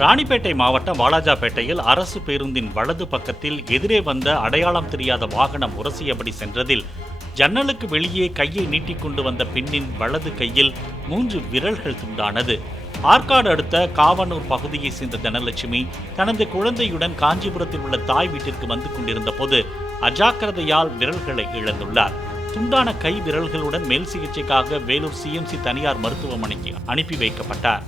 ராணிப்பேட்டை மாவட்டம் வாலாஜாபேட்டையில் அரசு பேருந்தின் வலது பக்கத்தில் எதிரே வந்த அடையாளம் தெரியாத வாகனம் உரசியபடி சென்றதில் ஜன்னலுக்கு வெளியே கையை நீட்டிக்கொண்டு வந்த பெண்ணின் வலது கையில் 3 விரல்கள் துண்டானது. ஆற்காடு அடுத்த காவனூர் பகுதியை சேர்ந்த தனலட்சுமி தனது குழந்தையுடன் காஞ்சிபுரத்தில் உள்ள தாய் வீட்டிற்கு வந்து கொண்டிருந்த போது அஜாக்கிரதையால் விரல்களை இழந்துள்ளார். துண்டான கை விரல்களுடன் மேல் சிகிச்சைக்காக வேலூர் CMC தனியார் மருத்துவமனைக்கு அனுப்பி வைக்கப்பட்டார்.